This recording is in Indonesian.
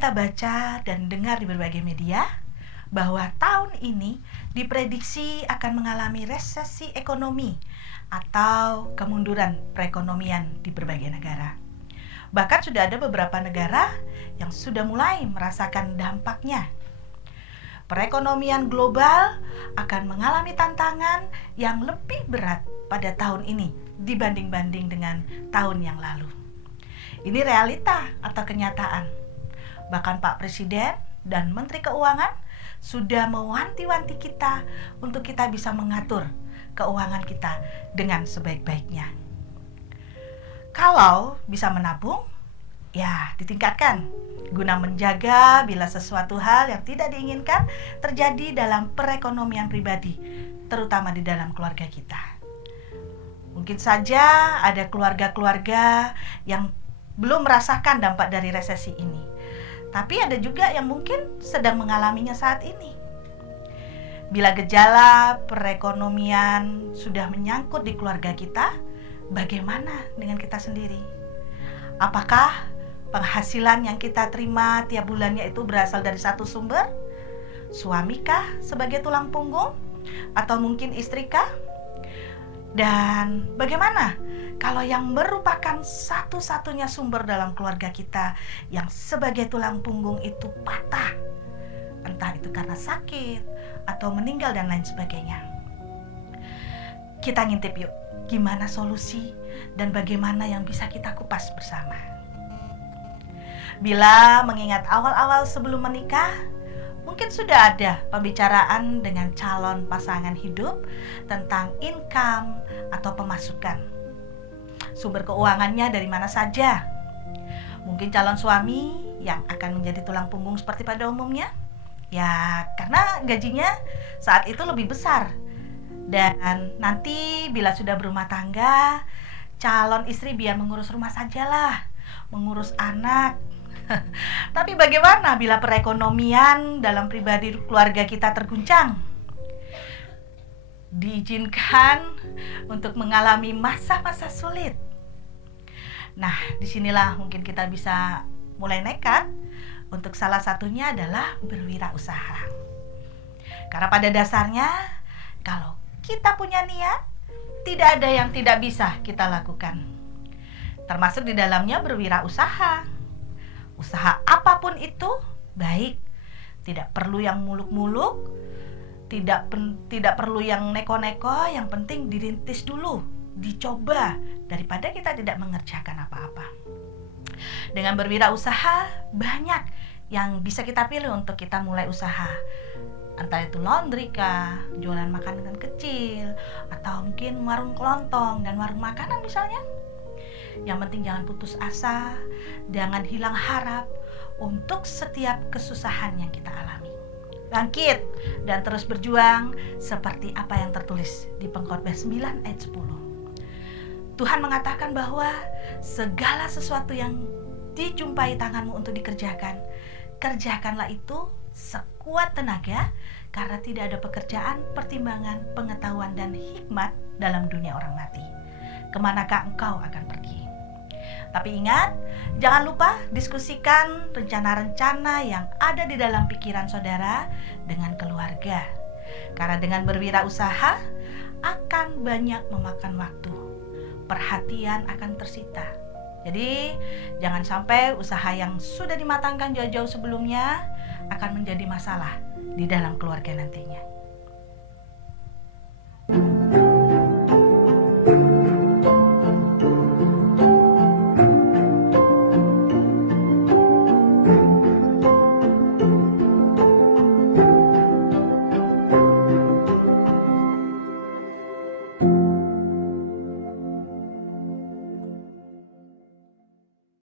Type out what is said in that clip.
kita baca dan dengar di berbagai media bahwa tahun ini diprediksi akan mengalami resesi ekonomi atau kemunduran perekonomian di berbagai negara. Bahkan sudah ada beberapa negara yang sudah mulai merasakan dampaknya. Perekonomian global akan mengalami tantangan yang lebih berat pada tahun ini dibanding-banding dengan tahun yang lalu. Ini realita atau kenyataan. Bahkan Pak Presiden dan Menteri Keuangan sudah mewanti-wanti kita untuk kita bisa mengatur keuangan kita dengan sebaik-baiknya. Kalau bisa menabung, ya ditingkatkan guna menjaga bila sesuatu hal yang tidak diinginkan terjadi dalam perekonomian pribadi, terutama di dalam keluarga kita. Mungkin saja ada keluarga-keluarga yang belum merasakan dampak dari resesi ini. Tapi ada juga yang mungkin sedang mengalaminya saat ini. Bila gejala perekonomian sudah menyangkut di keluarga kita, bagaimana dengan kita sendiri? Apakah penghasilan yang kita terima tiap bulannya itu berasal dari satu sumber? Suamikah sebagai tulang punggung? Atau mungkin istrikah? Dan bagaimana kalau yang merupakan satu-satunya sumber dalam keluarga kita yang sebagai tulang punggung itu patah? Entah itu karena sakit atau meninggal dan lain sebagainya. Kita ngintip yuk, gimana solusi dan bagaimana yang bisa kita kupas bersama. Bila mengingat awal-awal sebelum menikah, mungkin sudah ada pembicaraan dengan calon pasangan hidup tentang income atau pemasukan. Sumber keuangannya dari mana saja? Mungkin calon suami yang akan menjadi tulang punggung seperti pada umumnya. Ya, karena gajinya saat itu lebih besar. Dan nanti bila sudah berumah tangga, calon istri biar mengurus rumah sajalah, mengurus anak. Tapi bagaimana bila perekonomian dalam pribadi keluarga kita terguncang? Diizinkan untuk mengalami masa-masa sulit. Nah, disinilah mungkin kita bisa mulai nekat. Untuk salah satunya adalah berwirausaha. Karena pada dasarnya, kalau kita punya niat, tidak ada yang tidak bisa kita lakukan. Termasuk di dalamnya berwirausaha. Usaha apapun itu baik, tidak perlu yang muluk-muluk, tidak perlu yang neko-neko, yang penting dirintis dulu, dicoba daripada kita tidak mengerjakan apa-apa. Dengan berwirausaha banyak yang bisa kita pilih untuk kita mulai usaha. Entah itu laundry kah, jualan makanan kecil, atau mungkin warung kelontong dan warung makanan misalnya. Yang penting jangan putus asa, jangan hilang harap untuk setiap kesusahan yang kita alami. Bangkit dan terus berjuang seperti apa yang tertulis di Pengkhotbah 9 ayat 10. Tuhan mengatakan bahwa segala sesuatu yang dijumpai tanganmu untuk dikerjakan, kerjakanlah itu sekuat tenaga, karena tidak ada pekerjaan, pertimbangan, pengetahuan, dan hikmat dalam dunia orang mati. Kemanakah engkau akan pergi? Tapi ingat, jangan lupa diskusikan rencana-rencana yang ada di dalam pikiran saudara dengan keluarga. Karena dengan berwirausaha akan banyak memakan waktu. Perhatian akan tersita. Jadi, jangan sampai usaha yang sudah dimatangkan jauh-jauh sebelumnya akan menjadi masalah di dalam keluarga nantinya.